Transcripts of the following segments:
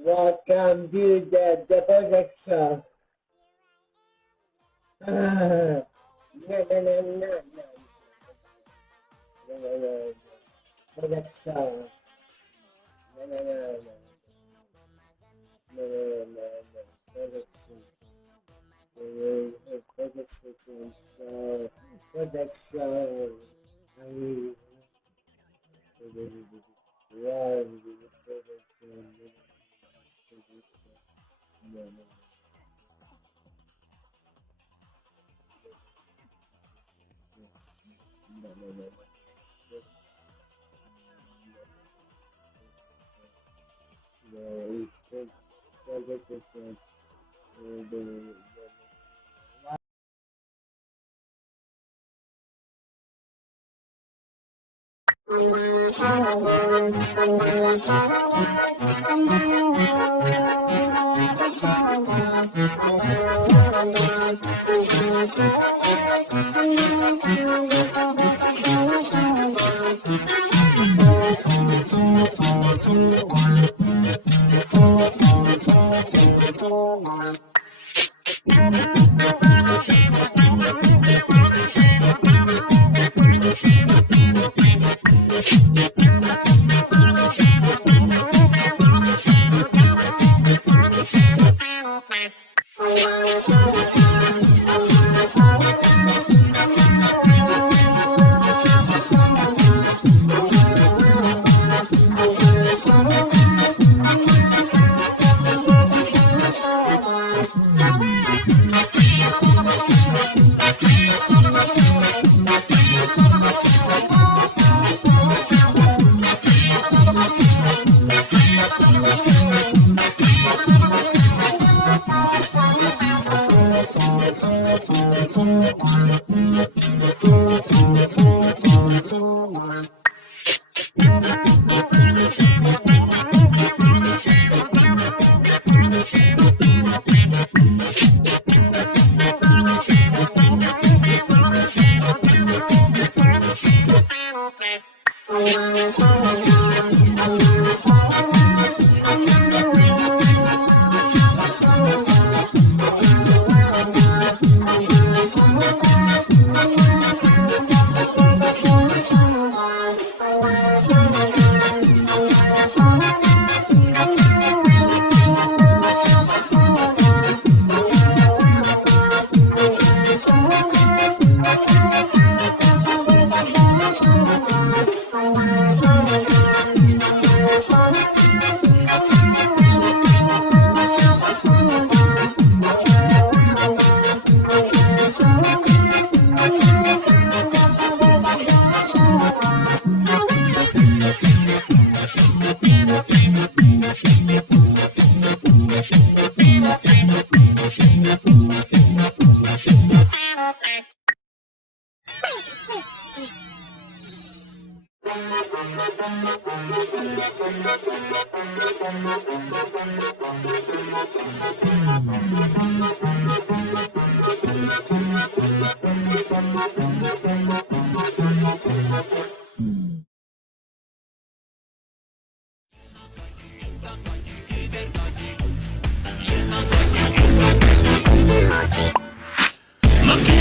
Welcome to the Poozeex Show. No, no, no, no, no. No, no, no, no. Poozeex Show. No, no, no, no. No, no, no, no, no. Poozeex Show. Poozeex Show. Poozeex Show.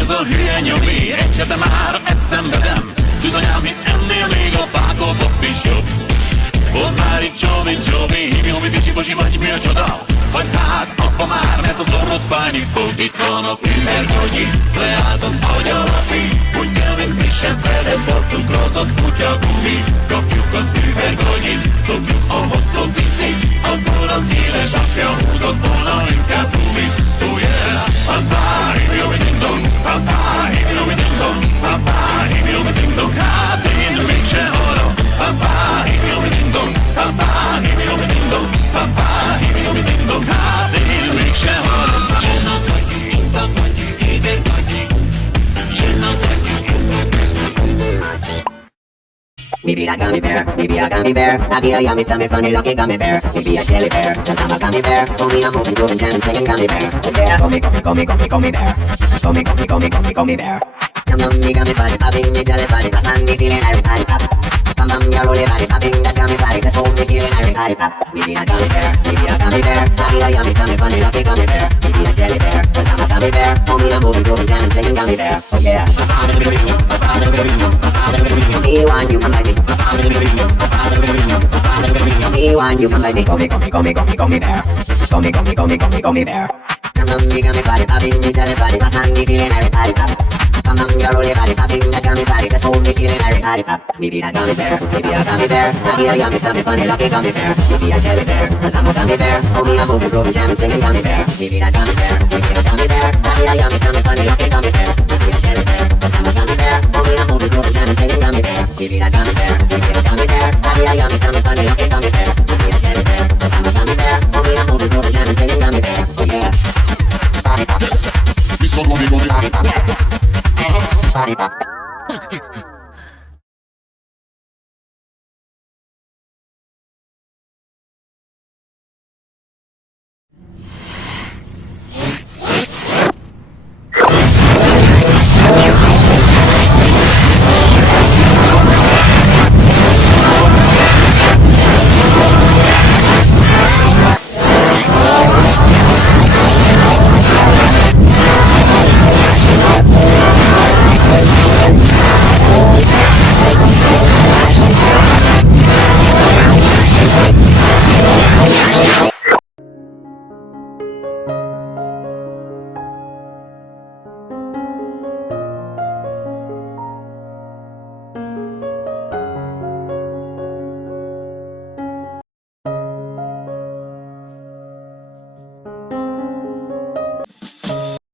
Ez a hülye nyomé, egy hete már eszembe. Tudanyám, hisz ennél még a pákoltok is jobb. Volt már itt Csobi, hími, vicsi, bosi, vagy mi a csoda? Hagyd hát abba már, mert az orrod fájni fog. Itt van az übergagyi, leállt az agyalapi. Úgy kell, mint frissen szedett, porcukrozott kutyagumi. Kapjuk az übergagyit, szokjuk a hosszú cicit. Akkor az éles apja húzott volna inkább gumit. Oh yeah, papá, hími, ding dong. Papá, hími, ding dong. Papá, hími, ding dong. Hát én mégse hallom. Papá, hími, ding dong. Papá, hími, ding dong. Papá, hími, ding dong. Hát én mégse hallom. Jön a gagyi, itt a gagyi, übergagyi. Jön a gagyi, itt a gagyi. We be that gummy bear, we be a gummy bear. I be a yummy, tummy, funny, lucky gummy bear. We be a jelly bear, cause I'm a gummy bear. Only I'm moving, grooving, jamming, singing gummy bear. Oh yeah, gummy, gummy, gummy, gummy, gummy bear. Gummy, gummy, gummy, gummy, gummy bear. Yum, yummy, gummy, body, popping, me jelly body. Cause I'm feeling every time pop. Bam bam, your holy body popping, that gummy body, that's hold me feeling every body pop. We be a gummy bear, we be a gummy bear. I be a yummy, tummy, funny, lucky gummy bear. We be a jelly bear, cause I'm a gummy bear. Homie, I'm moving, grooving, jamming, singing gummy bear. Oh yeah. Me want you come by me. Me want you come by me. Gummy, gummy, gummy, gummy, gummy bear. Gummy, gummy, gummy, gummy, gummy bear. Come on, me gummy body popping, me jelly body, cause I'm feeling every body pop. Come on, your holy body popping, that gummy body, cause hold me feeling every body pop. We be that gummy bear, we be a gummy bear. I be a yummy, tummy, funny, lucky gummy bear. We be a jelly bear, cause I'm a gummy bear. Homie, I'm moving, grooving, jamming, singing gummy bear. We be that gummy bear, we be a gummy bear. I be a yummy, tummy, funny, lucky gummy bear. We be a jelly bear, cause I'm a gummy bear. Homie, I'm moving, grooving, jamming, singing gummy bear. We be that gummy bear, we be a gummy bear. I be a yummy, tummy, funny, lucky gummy bear. We be a jelly bear, cause I'm a gummy bear. Homie, I'm moving, grooving, jamming, singing gummy bear. Oh yeah. Body pop. Yes, we so gummy gummy. Body pop.